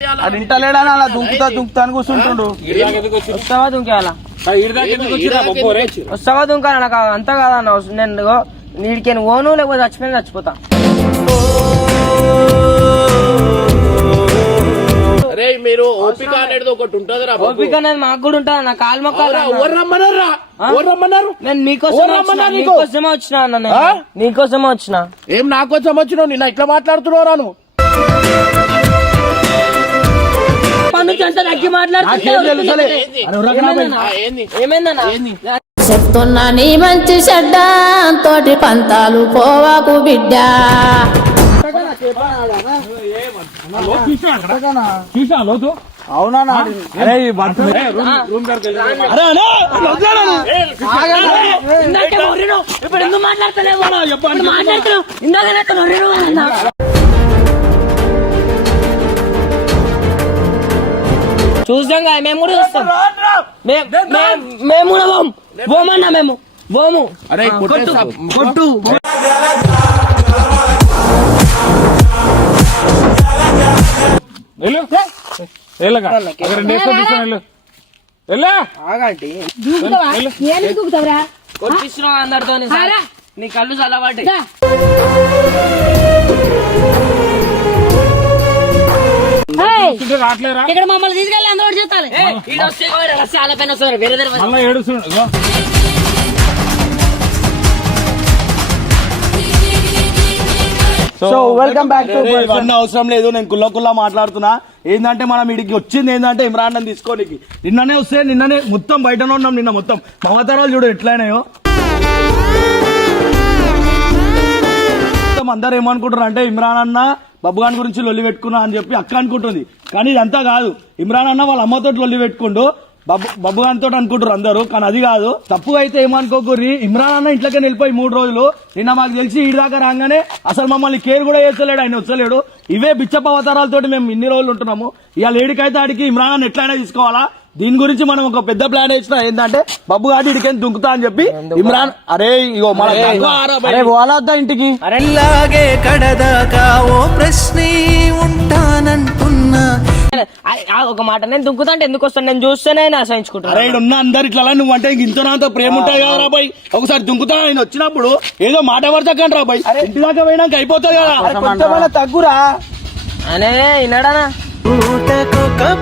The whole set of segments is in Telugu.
అది ఇంటలేడని అలా దుంకుతా అని కూర్చుంటుండు. వస్తావా దుంకేయాలా? వస్తావా దుంకాలి? నాకు అంతా కాదన్న. నేను నీడికి ఓను లేకపోతే చచ్చిపోయినా చచ్చిపోతా. మీరు ఓపిక అనేది ఒకటి ఉంటది. ఓపిక అనేది మాకు కూడా ఉంటుంది. నా కాలు మొక్కాలి. నేను మీకోసమే వచ్చినా అన్న. నీకోసమే వచ్చిన. ఏం నా కోసం వచ్చినావు? నిన్న ఇట్లా మాట్లాడుతున్నావు రాను చెప్తున్నా నీ మంచి చెడ్డ తోటి పంతాలు పోవాకు బిడ్డ. అవునా? ఇప్పుడు ఎందుకు మాట్లాడతలేవు? చూసాం కదా, మేము కూడా చూస్తాం. మేము కూడా పోమన్నా. మేము పోము. కొట్టు కొట్టిస్తున్నావు అందరితో. నీ కళ్ళు చల్లబడ్డాయి. ఇక్కడ మమ్మల్ని తీసుకెళ్ళి అందరూ చేస్తాను. సో వెల్కమ్ బ్యాక్ టు ఇవన్నీ అవసరం లేదు. నేను కుల్లా మాట్లాడుతున్నా. ఏంటంటే మనం ఇడికి వచ్చింది ఏంటంటే ఇమ్రాన్ అని తీసుకోనికి. నిన్ననే మొత్తం బయటనే ఉన్నాం. నిన్న మొత్తం మమతారాలు చూడు ఎట్లయినాయో. అందరు ఏమనుకుంటారు అంటే ఇమ్రాన్ అన్న బబ్బుగాన్ గురించి లొల్లి పెట్టుకున్నా అని చెప్పి అక్క అనుకుంటుంది. కానీ ఇదంతా కాదు. ఇమ్రాన్ అన్న వాళ్ళ అమ్మతో లొల్లి పెట్టుకుంటూ బబ్బుగాన్ తోటి అనుకుంటారు అందరూ. కానీ అది కాదు. తప్పు అయితే ఏమనుకోకూరి. ఇమ్రాన్ అన్న ఇంట్లోకి వెళ్ళిపోయి 3 రోజులు. నిన్న మాకు తెలిసి ఈడి దాకా రాగానే అసలు మమ్మల్ని కేర్ కూడా చేస్తలేడు. ఆయన వచ్చలేడు. ఇవే బిచ్చప్ప అవతారాలతోటి మేము ఇన్ని రోజులు ఉంటున్నాము. ఇవాళ ఏడికైతే ఆడికి ఇమ్రాన్ అన్న ఎట్లయినా తీసుకోవాలా. దీని గురించి మనం ఒక పెద్ద ప్లాన్ వేసిన. ఏంటంటే బబ్బు గాడి ఇడికేం దుంకుతా అని చెప్పి ఇమ్రాన్ అరే ఇగో వాళ్ళ ఇంటికి అరెల్లాగే కడదాకా ఓ ప్రశ్నే ఉంటానంటున్నా. ఒక మాట, నేను దుంకుతా అంటే ఎందుకు వస్తాను? నేను చూస్తేనే ఆశయించుకుంటాను. అరే ఉన్న అందరు ఇట్లా నువ్వు అంటే ఇంత ప్రేమ ఉంటాయి కదా రాబాయ్. ఒకసారి దుంకుతా ఆయన వచ్చినప్పుడు ఏదో మాట పడతాకండి రాబాయ్. ఇంటి దాకా పోయినాక అయిపోతుంది కదా. తగ్గురా అనే విన్నాడానా?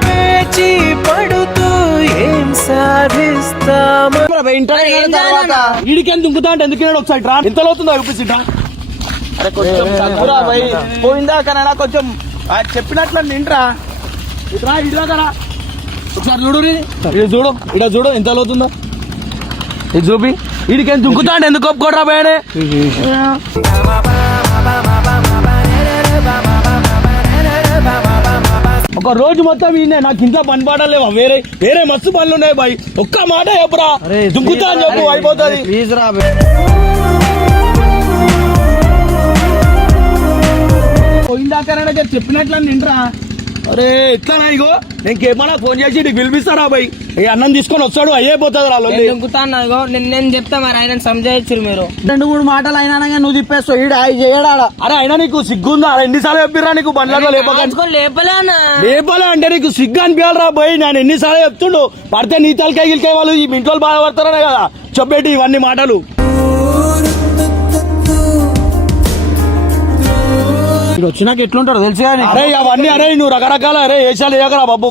పేచి పడుతూ ఏం సాధిస్తాము. వీడికేం దుంకుతా అంటే ఎందుకు ఒకసారి రా. ఎంత అవుతుందో చూపిస్తుంటా. అరే కొంచెం తగ్గురా బాయ్. పోయిందాకనైనా కొంచెం చెప్పినట్లు నింట్రా. ఇట్రా ఇటురా. ఒకసారి చూడు. చూడు ఇక్కడ చూడు ఎంత అవుతుందో. ఇది చూపి. వీడికేం దుంకుతా అంటే ఎందుకు ఒప్పుకోడరా బాయనే. ఒక రోజు మొత్తం ఈయన నాకు ఇంత పని పాడలేవా? వేరే మస్తు పనులు ఉన్నాయి బాయ్. ఒక్క మాట చెప్పురా. దుంకుతా అని చెప్పు అయిపోతుంది. పోయిందాకనైనా చెప్పినట్లు నిండ్రా. అరే ఎట్లానా ఇగో నేను కేమన్నా ఫోన్ చేసి నీకు పిలిపిస్తారా బాయ్. అన్నం తీసుకొని వస్తాడు అయిపోతుంది రా. దుంకుతాను నేను చెప్తా. మరి ఆయన సంజాయించు. మీరు 2-3 మాటలు అయినా నువ్వు తిప్పేస్తావు. ఈడు చేయడా? అరే అయినా నీకు సిగ్గుందా? ఎన్నిసార్లు చెప్పిరా నీకు బండ్లలో లేపలే అంటే నీకు సిగ్గు అనిపించాలరా బాయ్. నేను ఎన్నిసార్లు చెప్తుండు. పడితే నీ తలకాయ గిలికాయ వాళ్ళు ఈ ఇంట్లో బాధపడతారనే కదా చెప్పేటి ఇవన్నీ మాటలు. వచ్చినాక ఎట్లుంటారు తెలుసు. అరే అవన్నీ అరే నువ్వు రకరకాల అరే వేసాలు వేయకరా బాబు.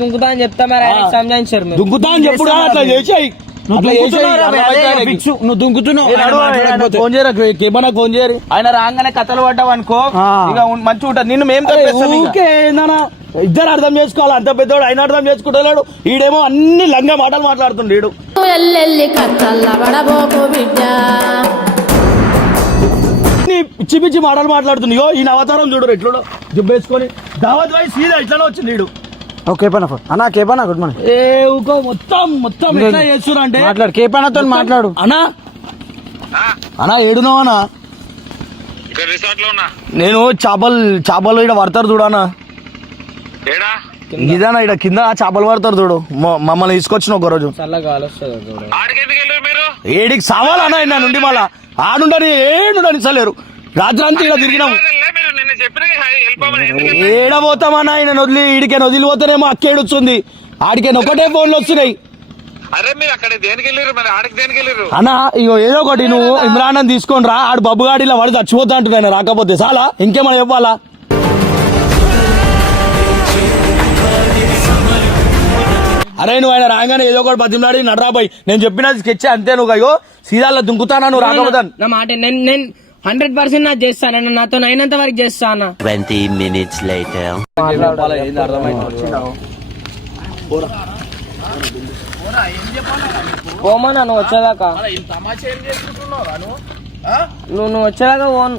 దుంకుతా అని చెప్తా. మరి ఆయన సంజాయించారు. దుంకుతా అని చెప్పుడు అట్లా చేసాయి. నువ్వు దుంకుతున్నావు. ఫోన్ చేయరా కేమన్నా ఫోన్ చేయరు. ఆయన రాగానే కథలు పడ్డావు అనుకో ఇక మంచిగా ఉంటుంది. నిన్ను మేము ఇద్దరు అర్థం చేసుకోవాలి. అంత పెద్దోడు ఆయన అర్థం చేసుకుంటలేడు. ఈడేమో అన్ని లంగా మాటలు మాట్లాడుతుండేడు. పిచ్చి పిచ్చి మాటలు మాట్లాడుతున్నాయో. ఈ అవతారం చూడు ఎట్లుడో జుబ్బేసుకొని దావత్ వాయి సీదా ఇట్లా వచ్చింది వీడు. అన్నా కేపన్నా గుడ్ మార్నింగ్. మొత్తం ఎట్లా చేస్తున్నా అంటే మాట్లాడు. కేపన్నాతో మాట్లాడు. అన్నా ఏడున్నావు అన్నా? నేను చేపలు ఇక్కడ పడతారు చూడనా. ఇదేనా ఇక్కడ కింద చేపలు పడతారు చూడు. మమ్మల్ని తీసుకొచ్చిన ఒక రోజు. ఏడికి సావాలన్నా నా నుండి మళ్ళా ఆడుండని ఏడుండని చలేరు. రాత్రి అంతా ఇక్కడ తిరిగినాము. ఏడబోతామన్నా ఆయన వదిలి ఈడికైనా వదిలిపోతానేమో అక్కేడుస్తుంది ఆడికైనా ఒకటే ఫోన్లు వస్తున్నాయి. అరే మీరు అక్కడ దేనికి వెళ్ళారు మరి ఆడికి దేనికి వెళ్ళారు? అన్నా ఇగో ఏదో ఒకటి నువ్వు ఇమ్రాన్ అని తీసుకొని రా, ఆడు బబ్బుగాడిలా వాడు చచ్చిపోతా అంటున్నాను రాకపోతే చాలా ఇంకేమన్నా చెప్పాలా? అరే నువ్వు ఆయన రాగానే ఏదో ఒకటి బతిమలాడి నడరాబాయి నేను చెప్పినది స్కెచ్ అంతే, నువ్వు అయ్యో సీదాల్లో దుంకుతానా నువ్వు రాకపోతాను. నా మాట నేను 100% నాకు చేస్తాను, నాతో అయినంత వరకు చేస్తాను. 20 minutes later. పోమన్నా నువ్వు వచ్చేదాకా, నువ్వు వచ్చేదాకా పోను.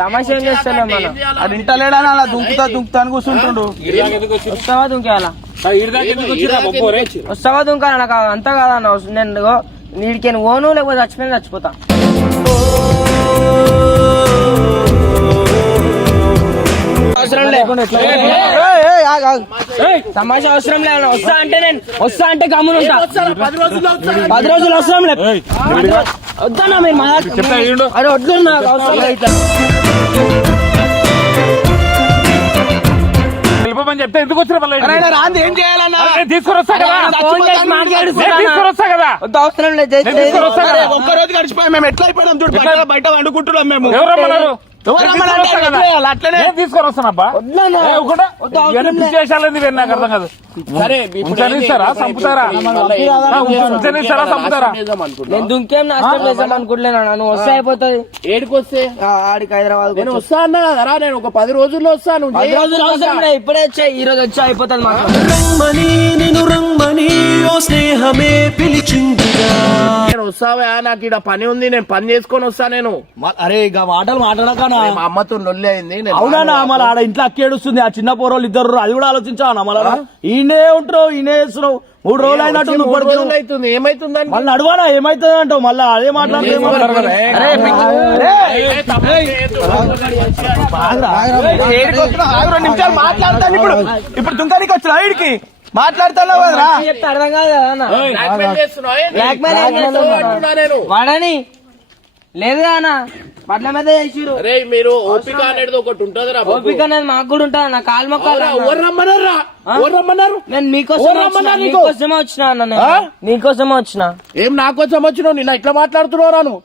తమాషా ఏం చేస్తాను మన అది ఇంటలేడా అలా దుంకుతా అని కూర్చుంటుండు. వస్తావా దుంకేయాలా? వస్తావా దుంకాలా? నాకు అంతా కాదన్న, నేను నీడికి ఓను లేకపోతే చచ్చిపోతా. అవసరం తమాషా అవసరం లేదు. వస్తా అంటే గమ్మున ఉంటా. 10 రోజులు అవసరం లేదు. వద్దన్నా మీరు అరే వద్దు, నాకు అవసరం లేదు. చెప్తే ఎందుకు వచ్చిన రాంది ఏం చేయాలన్నా తీసుకొస్తా కదా, అవసరం లేదు. ఒక్కరోజు గడిచిపోయి మేము ఎట్లా అయిపోయినాం చూడు, బయట వండుకుంటున్నాం మేము. అట్లనే తీసుకొని వస్తానబ్బా, విశేషాలు నాకు అర్థం కాదు. సరే ఉంచనిస్తారా చంపుతారా? ఉంచనిస్తారా చంపుతారా? నేను దుంకేం నష్టం చేద్దాం అనుకుంటున్నాను. నువ్వు వస్తే అయిపోతుంది. ఏడికి వస్తే ఆడికి హైదరాబాద్ నేను వస్తా అన్నా కదరా, నేను ఒక 10 రోజుల్లో వస్తాను. 10 రోజులు అవసరం లేదు, ఇప్పుడే వచ్చాయి, ఈ రోజు వచ్చి అయిపోతుంది మాకు. రంగమని నిన్ను రంగమని ఓ స్నేహమే పిలిచిందిగా. నేను వస్తావా, నాకు ఇక్కడ పని ఉంది, నేను పని చేసుకొని వస్తా. నేను అరే ఇక మాటలు మాట్లాడకనా, మా అమ్మతో నొల్లి అయింది. అవునా మళ్ళీ ఆడ ఇంట్లో అక్కేడుస్తుంది, ఆ చిన్న పోరోళ్ళు ఇద్దరు, అది కూడా ఆలోచించావా మళ్ళా? ఈయనే ఉంటావు, ఈయనే చేస్తున్నావు, 3 రోజులు అయినట్టు అవుతుంది. ఏమైతుందని మళ్ళీ నడవాలా ఏమైతుంది అంటావు, మళ్ళీ అదే మాట్లాడుతుంది. 2 నిమిషాలు మాట్లాడతాను ఇప్పుడు దుంకానికి వచ్చిన ఇడికి మాట్లాడుతున్నావు కదరా, చెప్తే అర్థం కాదు కదా. వాడని లేదు కదా పట్ల మీద చేసిరు. అరే మీరు ఓపిక అనేది ఒకటి ఉంటది. ఓపిక అనేది మాకు కూడా ఉంటుంది. నా కాలు మొక్కలు నేను మీకోసమే వచ్చిన అన్న, నీకోసమే వచ్చిన. ఏం నా కోసం వచ్చినావు? నిన్న ఇట్లా మాట్లాడుతున్నావు నువ్వు.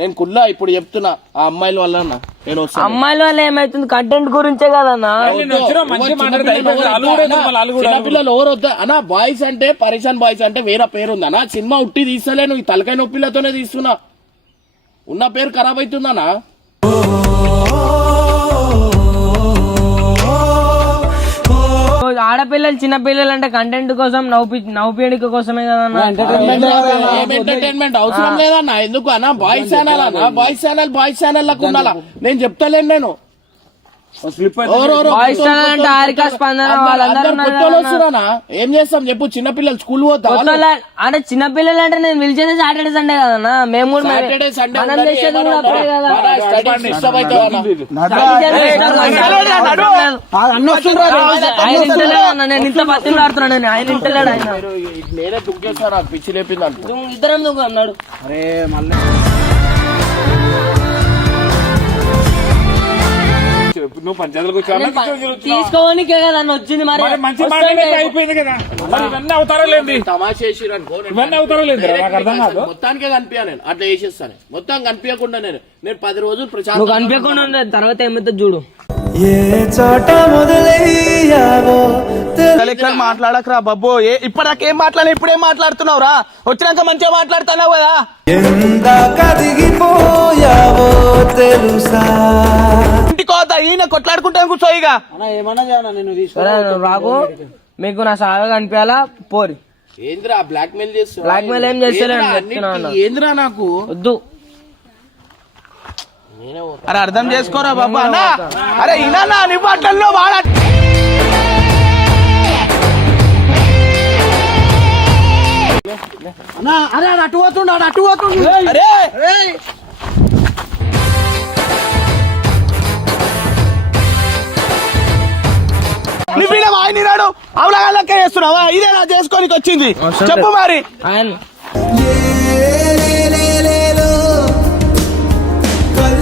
నేను కుల్లా ఇప్పుడు చెప్తున్నా, ఆ అమ్మాయిల వల్ల నేను అమ్మాయిల వల్ల ఏమైతుంది? కంటెంట్ గురించే కదన్నా. పిల్లలు ఎవరు వద్దా అన్నా? బాయ్స్ అంటే పరిశాన్ బాయ్స్ అంటే వేరే పేరు ఉందన్నా. సినిమా ఉట్టి తీస్తలేను, ఈ తలకాయ నొప్పిలతోనే తీస్తున్నా. ఉన్న పేరు ఖరాబ్ అవుతుందన్నా. ఆడపిల్లలు చిన్న పిల్లలు అంటే కంటెంట్ కోసం నవ్వుపీడిక కోసమే కదన్నా. ఎంటర్టైన్మెంట్ అవసరం లేదన్నా. ఎందుకు అన్నా? బాయ్స్ ఛానల్ అన్నా, బాయ్స్ ఛానల్ లకు ఉండాలా. నేను చెప్తలేను. నేను బాయ్స్ ఛానల్ అంటే హారిక స్పందన వాళ్ళందరూ ఏం చేస్తాం చెప్పు? చిన్నపిల్లలు స్కూల్ పోతా అంటే చిన్నపిల్లలు అంటే నేను పిలిచేది సాటర్డే సండే కదన్నా. మేము కూడా సాటర్డే సండే మనం చేసేది కూడా అప్పుడే కదా. ఆయన ఇంటలేడు అన్న, నేను ఇంత బతిని ఆడుతున్నాను. ఆయన ఇంటలేడు, ఆయన నేనే దుంకేస్తాను. పిచ్చి లేపింది ఇద్దరం దుంకు అన్నాడు. అరే మళ్ళీ నువ్వు పంచాయతీలకు తీసుకోవడానికే కదా అన్న వచ్చింది. మరి మంచి అయిపోయింది కదా, ఇవన్నీ అవుతారా లేదు? తమాషా ఇవన్నీ అవుతారా లేదు? మొత్తానికే కనిపించా నేను, అట్లా చేసేస్తాను. మొత్తం కనిపించకుండా నేను 10 రోజులు ప్రచారం కనిపించకుండా ఉండే తర్వాత ఏమైతే చూడు. ఏ చోట మొదలయ్యావో మాట్లాడకరా బబ్బు, ఇప్పటికేం మాట్లాడి ఇప్పుడేం మాట్లాడుతున్నావు రా? వచ్చినాక మంచిగా మాట్లాడుతున్నావు కదా. ఎందాక దిగిపోయావో తెలుసా? ఇంటికోతా ఈయన కొట్లాడుకుంటాను కూర్చోయిగా. రాకు, మీకు నా సాగా కనిపించాలా? పోరి ఏంద్రా బ్లాక్ మెయిల్ చేస్తా? బ్లాక్ మెయిల్ ఏం చేస్తలేడు. ఏంద్రా నాకు వద్దు. అరే అర్థం చేసుకోరా బాబు. అన్నా అరే ఇనా నీ బట్టల్లో వాడ అరే అటు పోతుండు. అరే నీ ఆయన నాడు అవలగాళ్ళకే చేస్తున్నావా? ఇదేనా చేసుకోనికి వచ్చింది? చెప్పు మరి. ఆయన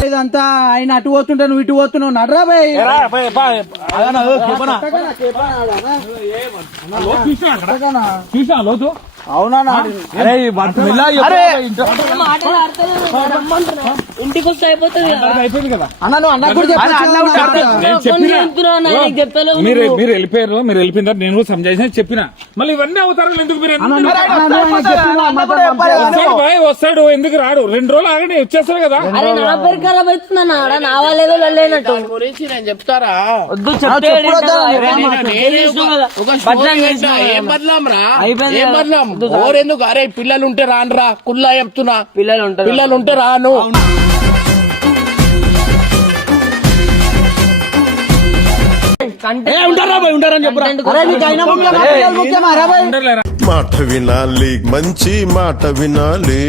ఇదంతా ఆయన అటు పోతుంటే నువ్వు ఇటు పోతున్నావు నడరా బాయ్. చూసా లోతు అవునా అరే ఇంటికి వస్తే అయిపోతుంది కదా. అయిపోయింది కదా. అన్న నువ్వు అన్న కూడా నేను చెప్పిన మీరు వెళ్ళిపోయారు. మీరు వెళ్ళిపోయిన తర్వాత నేను కూడా సంజాయిషన్ చెప్పిన. మళ్ళీ ఇవన్నీ అవుతారు ఎందుకు? మీరు వస్తాడు ఎందుకు రాడు? 2 రోజులు ఆగండి వచ్చేస్తారు కదా. అరే నా పేరు ఖరాబ్ అవుతుందా? నా వాళ్ళేదో వెళ్ళేనట్టు దాని గురించి నేను చెప్తారా? వద్దు చెప్తే ఏం బదలాం రా? ఏం బదలాం? ఓరెందుకు? అరే పిల్లలు ఉంటే రానురా, కుల్లా చెప్తున్నా. పిల్లలు ఉంటే రాను. ఉంటారని మాట వినాలి, మంచి మాట వినాలి.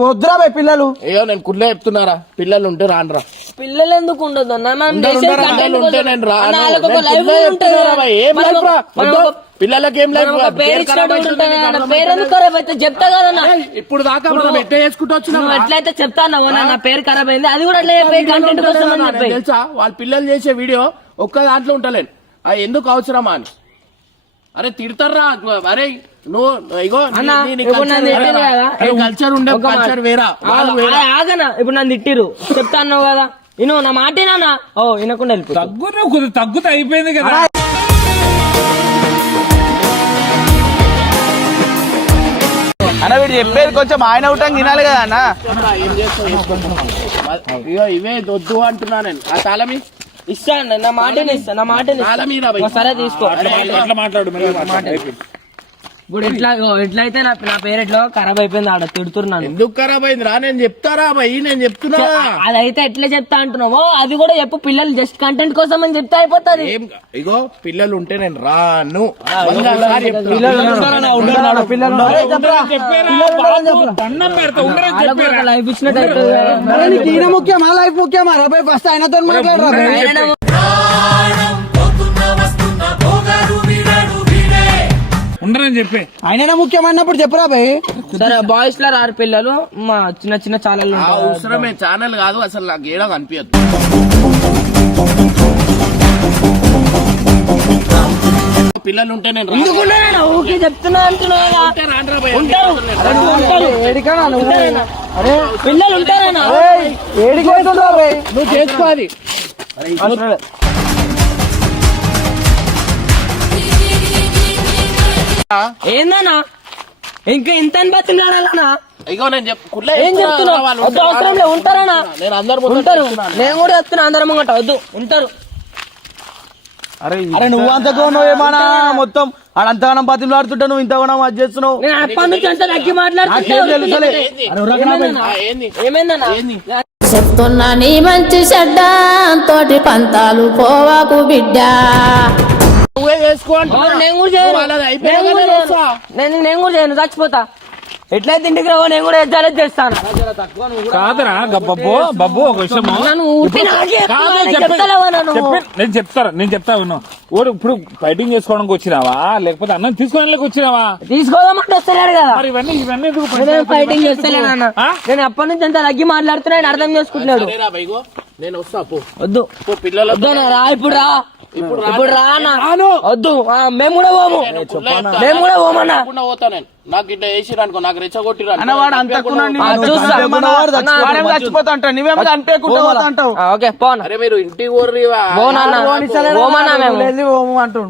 వద్దురా బాయ్ పిల్లలు. అయ్యో నేను కుల్లా చెప్తున్నారా, పిల్లలు ఉంటే రానురా. పిల్లలు ఎందుకు ఉండదు అన్న? మనం చేసే పిల్లలు ఉంటే నేను రాను. వాళ్ళకి ఒక లైఫ్ ఉంటుంది కదా. ఏం లైఫ్ రా? పిల్లలకి ఏం లైఫ్? పేరు ఇచ్చినట్టు ఉంటుంది. పేరు ఎందుకు ఖరాబ్ అయితే చెప్తా కదా. ఇప్పుడు దాకా మనం ఎట్లా చేసుకుంటూ వచ్చినా నువ్వు ఎట్లయితే చెప్తాను నా పేరు ఖరాబ్ అయింది, అది కూడా అట్లా చెప్పి కంటెంట్ కోసం అని చెప్పి తెలుసా? వాళ్ళ పిల్లలు చేసే వీడియో ఒక్క దాంట్లో ఉంటలేను. అది ఎందుకు అవసరమా అని. అరే తిడతారా? అరే నువ్వు ఇగో కల్చర్ ఉండే కల్చర్ వేరా. ఆగనా ఇప్పుడు నన్ను తిట్టిరు చెప్తా అన్నావు కదా. నేను నా మాటేనా? ఓ వినకుండా వెళ్ళిపో. తగ్గుతా అయిపోయింది కదా. అన్న వీడు చెప్పేది కొంచెం ఆయన అవుతాం తినాలి కదా అన్న. ఏం చేస్తావు? ఇగో ఇవే వద్దు అంటున్నా నేను. ఆ తాళమి ఇస్తాను, నా మాటనే ఇస్తా. నా మాటనే సరే తీసుకో. అట్లా మాట్లాడు. ఇప్పుడు ఎట్లయితే నా పేరు ఎట్లా ఖరాబ్ అయిపోయింది. ఆడ తిడుతున్నాను. ఎందుకు ఖరాబ్ అయింది రా? నేను చెప్తారా భయ్, నేను చెప్తున్నా. అదైతే ఎట్లా చెప్తా అంటున్నావు? అది కూడా చెప్పు. పిల్లలు జస్ట్ కంటెంట్ కోసం అని చెప్తే అయిపోతుంది. ఇగో పిల్లలు ఉంటే నేను రాను. లైఫ్ ఇచ్చినట్టు ముఖ్యమా లైఫ్ ముఖ్యమా రా బాయ్? ఫస్ట్ ఆయనతో మాట్లాడరా. ఉండరని చెప్పి ఆయననే ముఖ్యమైనప్పుడు చెప్పరా బాయ్. సరే బాయ్స్ లో 6 పిల్లలు, మా చిన్న చిన్న ఛానల్ అవసరమే. ఛానల్ కాదు అసలు, నాకు ఏడా కనిపించదు. పిల్లలు ఉంటే నేను ఊకే చెప్తున్నా అంటున్నా. పిల్లలు ఉంటారా? నువ్వు చేసుకోవాలి. ఏందన్నా ఇంకా ఇంత బతిలాడాలన్నా? ఇగో నేను ఏం చెప్తున్నావు? అవసరం లేదు. ఉంటారా? నేను అందరు ఉంటారు. నేను కూడా చెప్తున్నా అందరం అంట వద్దు ఉంటారు. అరే నువ్వు అంతగా ఏమన్నా మొత్తం ఆడంతగానం బతిలాడుతుంటే నువ్వు ఇంతగానం అది చేస్తున్నావు. నేను అప్పటి నుంచి అంత నగ్గి మాట్లాడుతున్నా. ఏమైందన్నా? చెప్తున్నా నీ మంచి చెడ్డ తోటి పంతాలు పోవాకు బిడ్డ. నువ్వే చేసుకో. నేను కూడా చేయను, చచ్చిపోతా. ఎట్లయితే ఇంటికి రావో నేను కూడా ఎజ్జాలే చేస్తాను. కాదరా బబ్బు ఒక విషయం నేను చెప్తా విన్నావు. ఇప్పుడు ఫైటింగ్ చేసుకోవడానికి వచ్చినావా లేకపోతే అన్నం తీసుకోవడానికి వచ్చినావా? తీసుకోదామంటే వస్తలేడు కదా. మరి ఇవన్నీ ఎందుకు? ఫైటింగ్ చేస్తలేను అన్న. నేను అప్పటి నుంచి అంత తగ్గి మాట్లాడుతున్నాడు, అర్థం చేసుకుంటున్నాడు. నేను వస్తా వద్దు పిల్లలు రా. ఇప్పుడు రా వద్దు. మేము కూడా పోము. మేము కూడా పోమన్నా. పోతా నేను. నాకు ఇట్లా వేసిరనుకో, నాకు రెచ్చగొట్టిరా చచ్చిపోతా అంటావు. నువ్వేమో అనిపించకుండా అంటావు. ఓకే పోనా. అరే మీరు ఇంటికి ఓర్రి అంటు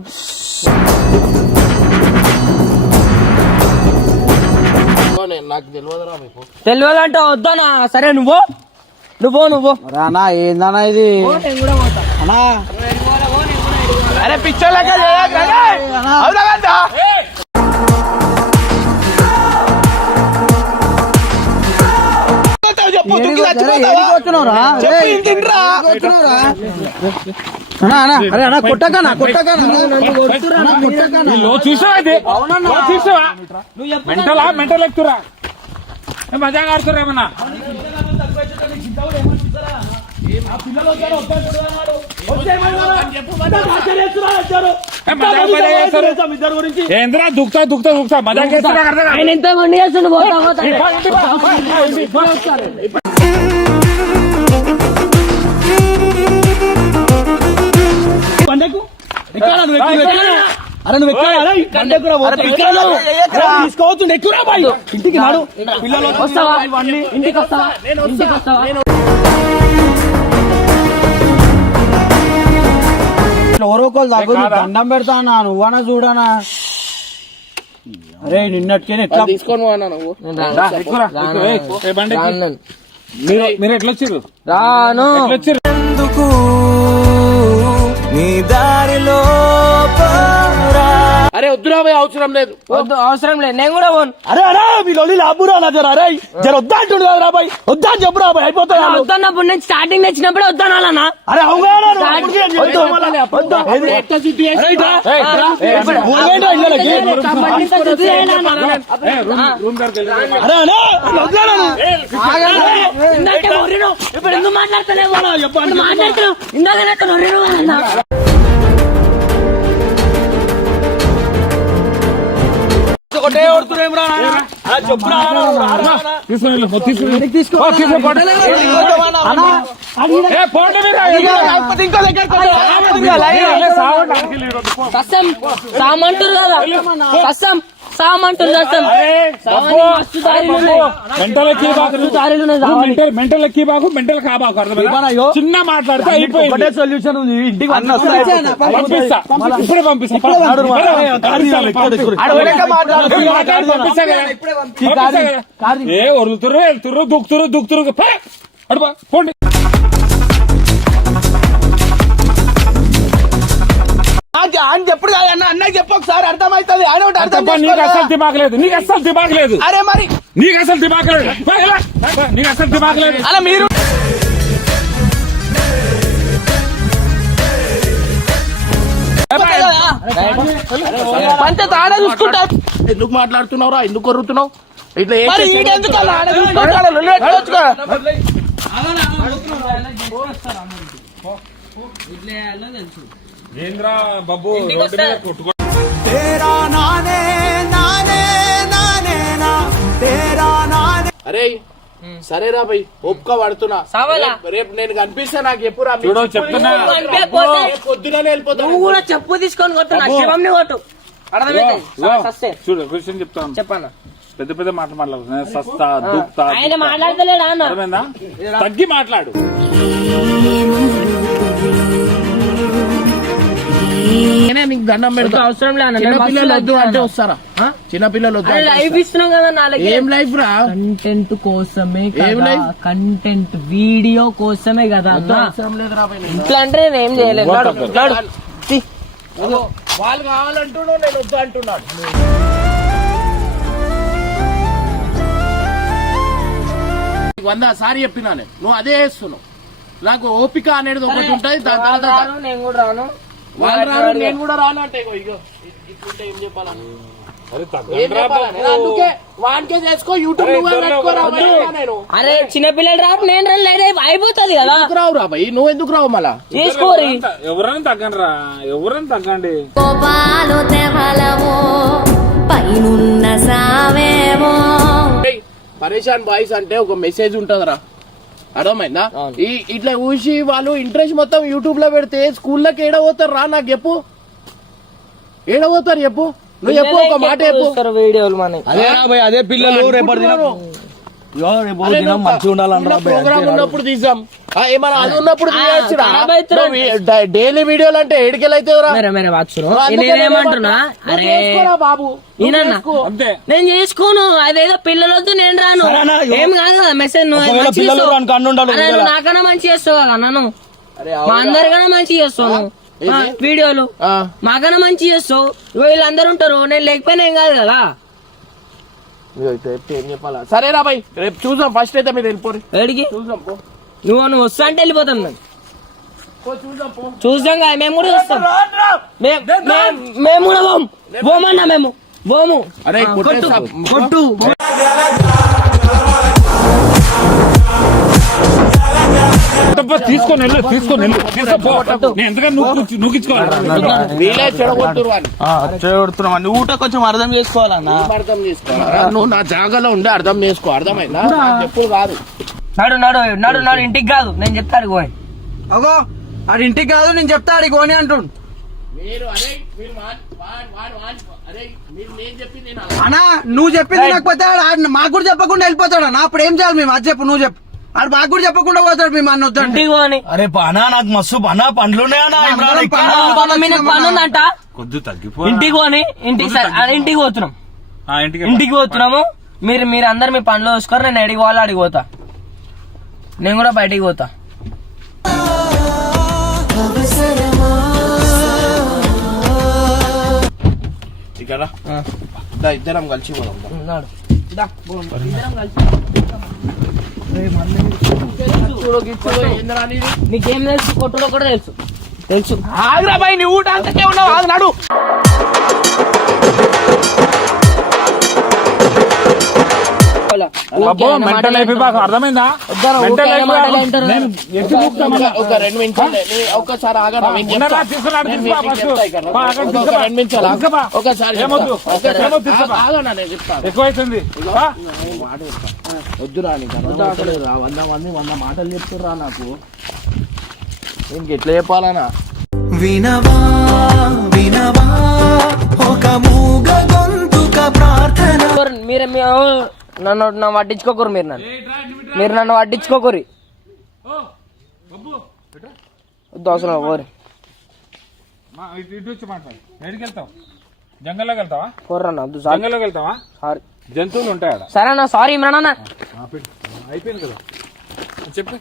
నాకు తెలియదురా. తెలియదు అంటే వద్దనా? సరే నువ్వు రానా ఏందన్నా ఇది అన్నా? అరే పిక్చర్ లెక్క కొట్టకనా చూసావా? మెంటల్ ఎక్కుతురా? మజా ఆడుతురా ఏమన్నా? ఇద్దరు గురించి ఏంద్రా దుక్తా మజా చేస్తున్నా అర్థం కాదు. ఆయన ఎంత మంది చేస్తుండు పోతా పోతా పండకు ఎక్కడా నువ్వు అరే నువ్వు తీసుకోవచ్చు ఎక్కువరా బాయ్ ఇంటికి నాడు పిల్లలు వస్తావా ఇంటికి వస్తావా ఇంటికి వస్తావా ఎవరో ఒకళ్ళు దగ్గర దండం పెడతానా నువ్వనా చూడనా అరే నిన్నటికే ఎట్లా తీసుకొని పోనా నువ్వు మీరు ఎట్లా వచ్చారు రాను ఎందుకు నీ దారిలో అరే వద్దురా భయ్, అవసరం లేదు. వద్దు అవసరం లేదు నేను కూడా పోను అరే అరే మీ లొల్లి లాభురా నా జర అరే జర వద్దా అంటుండు కదా రాబాయ్ వద్దా అని చెప్పురా బాయ్ అయిపోతాయి వద్దన్నప్పుడు నేను స్టార్టింగ్ తెచ్చినప్పుడే వద్దనాలన్నా అరే అవునా ఇప్పుడు ఎందుకు మాట్లాడతలేవు మాట్లాడుతున్నావు ఇందాక ఒకటే ఓడుతున్నాం చెప్పురా కష్టం సామంటారు కదా కష్టం సామంటారు కష్టం మెంటల్ ఎక్కి బాకు మెంటల్ కాబాకు అర్థమైందా? చిన్న మాట్లాడితే అయిపోయింది. ఒకటే సొల్యూషన్ ఉంది ఇంటికి పంపిస్తా ఇప్పుడే పంపిస్తా ఏ వదులుతురు వెళ్తురు దుక్కుతురు అడుపా పోండి. అని చెప్పుడు కాదన్న అన్నకి చెప్పు ఒకసారి అర్థమవుతుంది ఆయన ఒకటి అర్థం నీకు అసలు దిమాగలేదు అరే మరి నీకు అసలు దిమాగలేదు నీకు అసలు దిమాగలేదు అలా మీరు పంచాయతీ ఆడ చూసుకుంటా ఎందుకు మాట్లాడుతున్నావురా ఎందుకు కొరుతున్నావు ఇట్లా ఏంద్రా బాబు తేరా నానే నానే నానే నా తేరా నానే. అరే సరేరా భయ్ ఒప్పుక పడుతున్నా రేపు నేను కనిపిస్తా నాకు ఎప్పుడు చూడ చెప్తున్నా పొద్దునే వెళ్ళిపోతా నువ్వు కూడా చెప్పు తీసుకొని కొట్టు నా శివంని కొట్టు అర్థమైతే చూడు క్వశ్చన్ చెప్తాను చెప్పన్నా పెద్ద పెద్ద మాటలు మాట్లాడుతున్నా సస్తా దుక్తా ఆయన మాట్లాడతలేడా అన్న అర్థమైందా తగ్గి మాట్లాడు నీకు దండం పెడతా అవసరం చిన్నపిల్లలు వద్దు అంటే వస్తారా చిన్నపిల్లలు వద్దు లైఫ్ ఇస్తున్నాం కదా నాలుగు ఏం లైఫ్ రా కంటెంట్ కోసమే ఏం లైఫ్ కంటెంట్ వీడియో కోసమే కదా అన్న అవసరం లేదు రా భయ్. ఇట్లా అంటే నేను ఏం చేయలేదు వాళ్ళు కావాలంటున్నావు నేను వద్దు అంటున్నాను నీకు 100 సారి చెప్పినా నేను నువ్వు అదే చేస్తున్నావు నాకు ఓపిక అనేది ఒకటి ఉంటది దాని తర్వాత నేను కూడా రాను వాళ్ళు రాను నేను కూడా రాను అంటే ఇగో ఇట్లుంటే ఏం చెప్పాలా ఏం చెప్పాలా? నేను అందుకే వానికే చేసుకో యూట్యూబ్ నేను అరే చిన్నపిల్లలు రారు నేను రాను అయిపోతుంది కదా ఎందుకు రావు రా భయ్ నువ్వు ఎందుకు రావు మళ్ళా చేసుకోరి ఎవరైనా తగ్గండి రా ఎవరైనా తగ్గండి కోపాలు తెవలవో పైనున్న సావేమో పరేషాన్ బాయ్స్ అంటే ఒక మెసేజ్ ఉంటదిరా అర్థమైందా ఇట్లా ఊసి వాళ్ళు ఇంట్రెస్ట్ మొత్తం యూట్యూబ్ లో పెడితే స్కూల్లోకి ఏడబోతారు రా నాకు చెప్పు ఏడబోతారు చెప్పు నువ్వు చెప్పు ఒక మాట చెప్పు వీడియోలు మనకి అదే భయ్ అదే పిల్లలు రేపటి దినం మంచిగా ఉండాలన్నా ప్రోగ్రామ్ ఉన్నప్పుడు తీసాం ఏమన్నా అది ఉన్నప్పుడు డైలీ వీడియోలు అంటే ఏడికెళ్ళి అవుతుంది నేనేమంటున్నా అరే బాబు అంతే నేను చేసుకోను అదేదో పిల్లలొద్దు నేను రాను ఏం కాదు కదా మెసేజ్ పిల్లలు నాకన్నా మంచి చేస్తావు కదా నన్ను మా అందరికన్నా మంచి చేస్తాను వీడియోలు మాకన్నా మంచి చేస్తావు వీళ్ళందరూ ఉంటారు నేను లేకపోయినా ఏం కాదు కదా ఏం చెప్పాలా సరేరా బాయ్ రేపు చూద్దాం ఫస్ట్ అయితే మీరు వెళ్ళిపోరు ఏడికి చూద్దాం పో నువ్వు వస్తా అంటే వెళ్ళిపోతాం మేము చూద్దాం పో చూసాం కదా మేము కూడా చూస్తాం మేము కూడా పోమన్నా మేము పోము అరే కొట్టు తీసుకొని వెళ్ళు తీసుకోపో. నేను ఎంతగా నూకించుకోవాలి. వీలే చెడగొడుతున్నాం నువ్వు ఊట కొంచెం అర్థం చేసుకోవాలన్నా. అర్థం చేసుకోవాలా? నువ్వు నా జాగాలో ఉండి అర్థం చేసుకో. అర్థమైందా? చెప్పుడు కాదు. నాడు నాడు నాడు నాడు ఇంటికి కాదు నేను చెప్తాడు గోయ్. అగో ఆడి ఇంటికి కాదు నేను చెప్తా ఆడికి పోనీ అంటుండు. మీరు అరే మీరు అరే మీరు నేను చెప్పింది నేను అన్నా నువ్వు చెప్పింది లేకపోతే మాకు కూడా చెప్పకుండా వెళ్ళిపోతాడు అన్న. అప్పుడు ఏం చేయాలి మేము? అది చెప్పు, నువ్వు చెప్పు. ఆడు మాకు కూడా చెప్పకుండా పోతాడు మేము అన్న వద్దంటే. ఇంటికి పోని అరే అన్నా నాకు మస్తు అన్నా పండ్లున్నాయన్నా. పనుందంట. కొద్ది తగ్గిపో. ఇంటికి పోని ఇంటికి ఇంటికి పోతున్నాం. ఇంటికి పోతున్నాము. మీరు అందరు మీ పనులు చూసుకోరు. నేను ఎడికి పోవాలి అడిగి పోతా. నేను కూడా బయటికి పోతా. ఇక్కడ ఇద్దరం కలిసి పోదాం. నాడు నీకేం తెలుసు? కొట్టులో కూడా తెలుసు. తెలుసు. ఆగ్రా బాయ్ నీ ఊట అంతకే ఉన్నావు. ఆగు నాడు. మెంటల్ అయిపోయి అర్థమైందా? ఒక 2 నిమిషాలు ఒక్కసారి ఆగరా. ఒకసారి ఆగనా నేను చెప్తాను. ఎక్కువైతుంది. వద్దురా నీకు 100 మంది 100 మాటలు చెప్తుర్రా నాకు. ఇంక ఎట్లా చెప్పాలనా? వినవా వినవా ఒక మూగ గొంతుక ప్రార్థన. మీరు నన్ను పట్టించుకోకరు. మీరు నన్ను పట్టించుకోకరు. దోసలు కోరి ఇటు వచ్చి మాట్లాడు. ఎక్కడికి వెళ్తావు? జంగల్లోకి వెళ్తావా? కోర్రన్నా జంగల్లోకి వెళ్తావా? సారీ. జంతువులు ఉంటాయి ఆడ. సరేనా? సారీ ఇమ్రాన్ అన్న. అయిపోయింది కదా చెప్పు.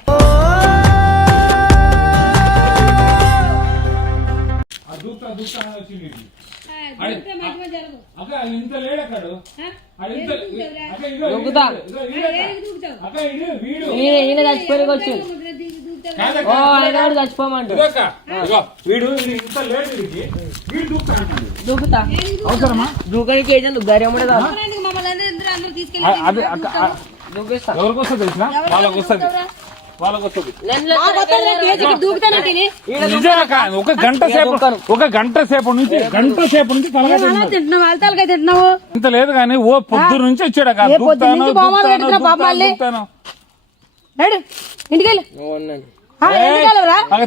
ఇంత లేడకాడు. ఈయన చచ్చిపోయి వచ్చి చచ్చిపోమంటు దూకుతా. దూకడానికి ఏజెంట్ ధైర్యం కూడా కాదు. దూకిస్తా. ఎవరికి వస్తుంది తెలిసిన? వాళ్ళకి వస్తుంది. ఒక గంట సేపు నుంచి ఇంత లేదు కానీ ఓ పొద్దు నుంచి వచ్చాడు.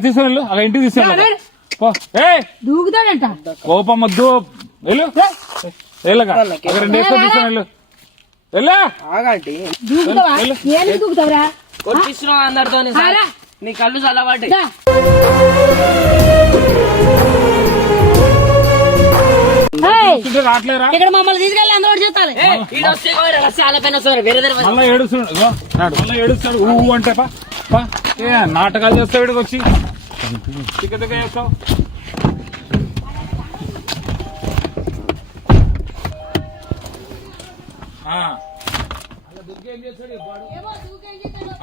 తీసుకెళ్ళు. అలా ఇంటికి తీసుకెళ్ళి కోపం వద్దు. వెళ్ళు వెళ్ళగా 2 డేస్ తీసుకొని వెళ్ళు. వెళ్ళా కొట్టిస్తున్నావు అందరితో. నీ కళ్ళు చల్లవాటి. రావట్లేరా? ఇక్కడ మమ్మల్ని తీసుకెళ్ళి అందరూ చేస్తాను. మళ్ళీ ఏడుస్తాడు ఊ అంటే నాటకాలు చేస్తావు. ఇక్కడికి వచ్చి తిక్క చేస్తావు.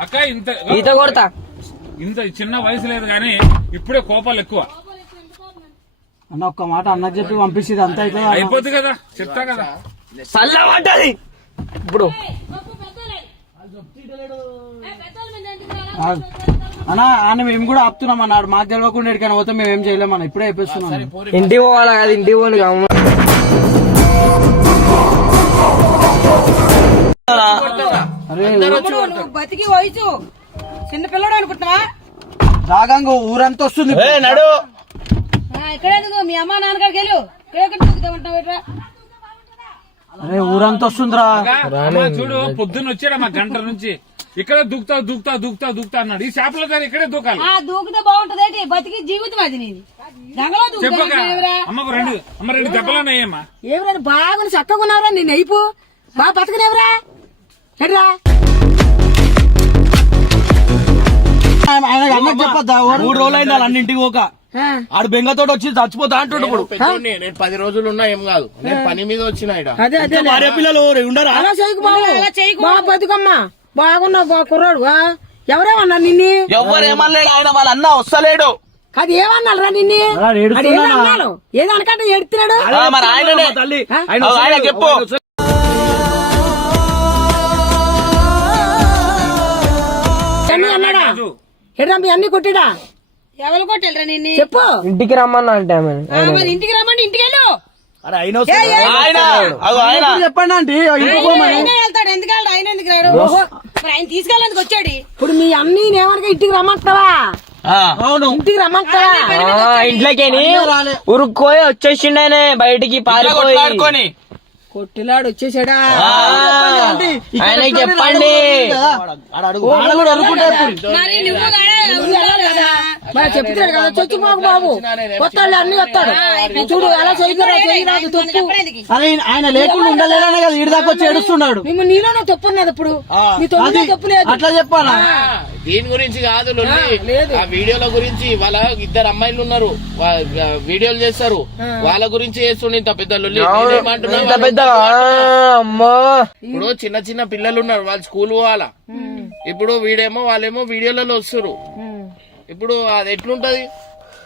అక్క ఈత కొడతా. ఇంత చిన్న వయసు లేదు కానీ ఇప్పుడే కోపాలు ఎక్కువ. అన్న ఒక్క మాట అన్నకు చెప్పి పంపిస్తుంది అంతా అయిపోతుంది కదా. చెప్తా కదా చల్లబడ్డది ఇప్పుడు. అన్న ఆయన మేము కూడా ఆపుతున్నాం అన్నాడు. మాకు తెలియకుండా ఎక్కడికైనా పోతే మేము ఏం చేయలేమన్నా. ఇప్పుడే అయిపోతున్నాం. ఇంటికి పోవాలా కాదు? ఇంటికి పోను కాదు. బతికి వయసు చిన్న పిల్లడు అనుకుంటున్నావా? రాగంగా ఊరంతా వస్తుంది. ఇక్కడ మీ అమ్మ నాన్నగారికి వెళ్ళు. అరే ఊరంతా వస్తుందిరా. చూడు పొద్దున్న వచ్చాడా మా గంట నుంచి ఇక్కడ దూకుతా అన్నాడు. ఈ చేపల దగ్గర ఇక్కడే దూకాలి. దూకితే బాగుంటది. బతికి జీవితం అది నీది. అమ్మకు 2 దెబ్బలన్నాయమ్మా. ఏమరా బాగా చక్కగా ఉన్నారా? నేను అయిపో బాగా బతకనేవరా? ఎట్రా ఆయన అన్నకు చెప్పద్దా? 3 రోజులు అయింది అన్నింటికి పోక. ఆడు బెంగతోటి వచ్చి చచ్చిపోతా అంటుండు. నేను 10 రోజులు ఉన్నా ఏం కాదు. నేను పని మీద వచ్చిన భార్య పిల్లలు ఉండరా? అలా చేయకు బాబు. బతుకమ్మా బాగున్నావు కుర్రాడు. ఎవరేమన్నా నిన్ను? ఎవరేమనలేడు. ఆయన వాళ్ళ అన్న వస్తలేడు. అది ఏమన్నారా నిన్ను? ఏదో అనకంటే ఎడుతున్నాడు. తల్లి ఆయన చెప్పు. ఎట్లా మీ అన్ని కొట్టిడా ఎవరు కొట్టారా నిన్ను? చెప్పు. ఇంటికి రమ్మన్నా అంటే ఆమె. మరి ఇంటికి రమ్మంటే ఇంటికి వెళ్ళు. అరే ఆయన వస్తాడు. ఇప్పుడు చెప్పండి అంటే ఇంటికి పోమని. ఆయన వెళ్తాడు, ఎందుకు వెళ్తాడు? ఆయన ఎందుకు రాడు? మరి ఆయన తీసుకెళ్ళడానికి వచ్చాడు. ఇప్పుడు మీ అన్ని ఏమనగా ఇంటికి రమ్మంటావా? ఇంటికి రమ్మంటావా? ఇంట్లోకేని ఉరుక్కోయి వచ్చేసిండు ఆయన బయటికి పారిపోయి. కొట్టిలాడు వచ్చేసాడా? ఆయనకి చెప్పండి. మరి నువ్వు కదా మరి చెప్తున్నాడు కదా చచ్చిపోకు బాబు, కొత్తాడు అన్ని వస్తాడు. చూడు ఎలా చేయరాదు తప్పు. అరే ఆయన లేకుండా ఉండలేదనే కదా ఈడి దాకా వచ్చి ఏడుస్తున్నాడు. మేము నీలోనే తప్పు ఉన్నది. ఇప్పుడు మీ తొమ్మిది తప్పు లేదు. అట్లా చెప్పాలా? దీని గురించి కాదు లొల్లి, ఆ వీడియోల గురించి. వాళ్ళ ఇద్దరు అమ్మాయిలు ఉన్నారు, వీడియోలు చేస్తారు, వాళ్ళ గురించి చేస్తుండే ఇంత పెద్ద లొల్లి. ఇంత పెద్ద అమ్మో. ఇప్పుడు చిన్న చిన్న పిల్లలు ఉన్నారు, వాళ్ళు స్కూల్ పోవాలా. ఇప్పుడు వీడేమో వాళ్ళేమో వీడియోలలో వస్తారు. ఇప్పుడు అది ఎట్లుంటది?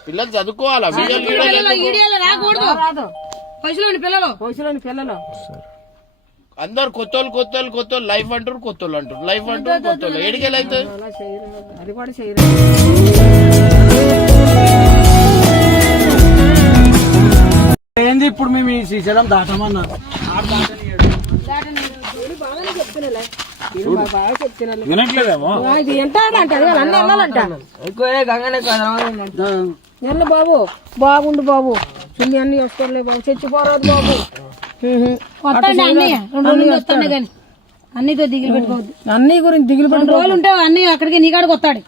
పిల్లలు చదువుకోవాలా? వీడియోలో రాకూడదు. వయసులోని పిల్లలు అందరు కొత్తోళ్ళు లైఫ్ అంటారు, కొత్తోళ్ళు అంటారు, లైఫ్ అంటారు, కొత్తోళ్ళు. ఎడికెళ్ళి అవుతుంది? అది కూడా చేయరు. ఏంది ఇప్పుడు మేము ఈ శ్రీశైలం దాటమన్నారు. వినట్లేదేమో. ఇది ఎంత అంటే అన్ని వెళ్ళాలంట. గంగనే ఎల్ల బాబు, బాగుండు బాబు, చున్ని అన్ని వస్తారులే బాబు, చచ్చిపోరాదు బాబు. వస్తాండి అన్నయ్య, 2 రోజులు వస్తాండే గాని అన్నితో దిగులు పెట్టుకోవద్దు. అన్ని గురించి దిగులు 2 రోజులు ఉంటే అన్ని అక్కడికి నీ కాడికి వస్తాడు.